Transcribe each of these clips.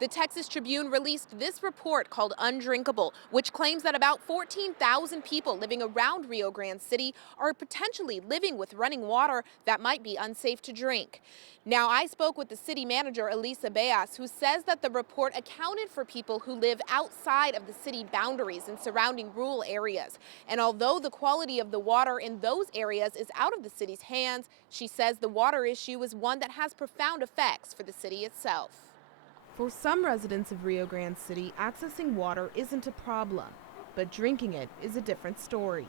The Texas Tribune released this report called Undrinkable, which claims that about 14,000 people living around Rio Grande City are potentially living with running water that might be unsafe to drink. Now, I spoke with the city manager, Elisa Beas, who says that the report accounted for people who live outside of the city boundaries and surrounding rural areas. And although the quality of the water in those areas is out of the city's hands, she says the water issue is one that has profound effects for the city itself. For some residents of Rio Grande City, accessing water isn't a problem, but drinking it is a different story.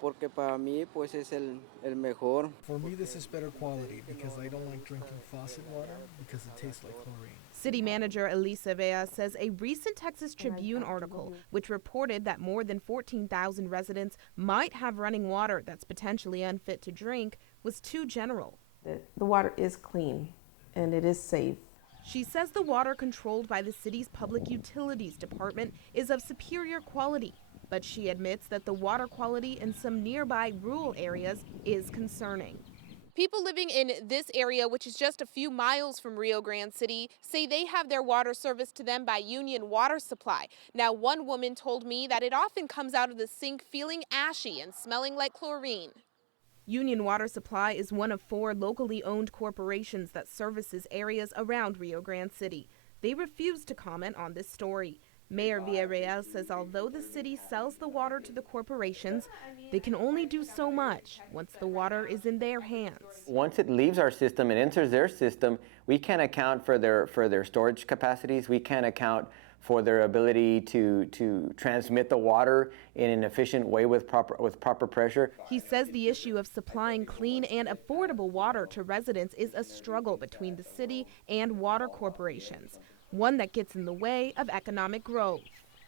Porque para mí pues es el mejor. For me, this is better quality because I don't like drinking faucet water because it tastes like chlorine. City manager Elisa Vea says a recent Texas Tribune article, which reported that more than 14,000 residents might have running water that's potentially unfit to drink, was too general. The water is clean and it is safe. She says the water controlled by the city's Public Utilities Department is of superior quality, but she admits that the water quality in some nearby rural areas is concerning. People living in this area, which is just a few miles from Rio Grande City, say they have their water serviced to them by Union Water Supply. Now, one woman told me that it often comes out of the sink feeling ashy and smelling like chlorine. Union Water Supply is one of 4 locally owned corporations that services areas around Rio Grande City. They refuse to comment on this story. Mayor Villarreal says although the city sells the water to the corporations, they can only do so much once the water is in their hands. Once it leaves our system and enters their system, we can't account for their storage capacities. We can't account for their ability to transmit the water in an efficient way with proper pressure. He says the issue of supplying clean and affordable water to residents is a struggle between the city and water corporations, one that gets in the way of economic growth.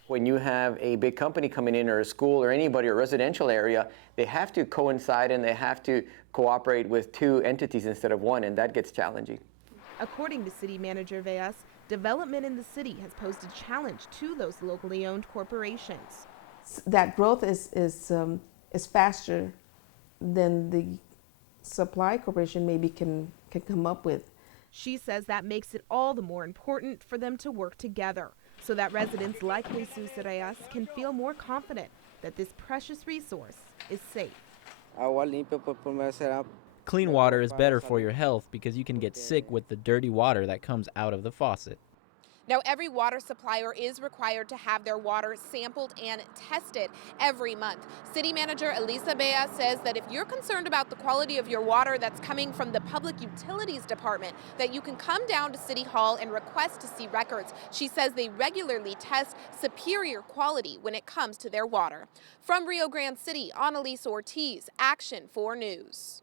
When you have a big company coming in, or a school, or anybody, or a residential area, they have to coincide and they have to cooperate with 2 entities instead of 1, and that gets challenging. According to City Manager Veas, development in the city has posed a challenge to those locally owned corporations. That growth is faster than the supply corporation maybe can come up with. She says that makes it all the more important for them to work together so that residents like Jesus Reyes can feel more confident that this precious resource is safe. Agua limpia pues me será. Clean water is better for your health because you can get sick with the dirty water that comes out of the faucet. Now, every water supplier is required to have their water sampled and tested every month. City Manager Elisa Bea says that if you're concerned about the quality of your water that's coming from the Public Utilities Department, that you can come down to City Hall and request to see records. She says they regularly test superior quality when it comes to their water. From Rio Grande City, Annalise Ortiz, Action 4 News.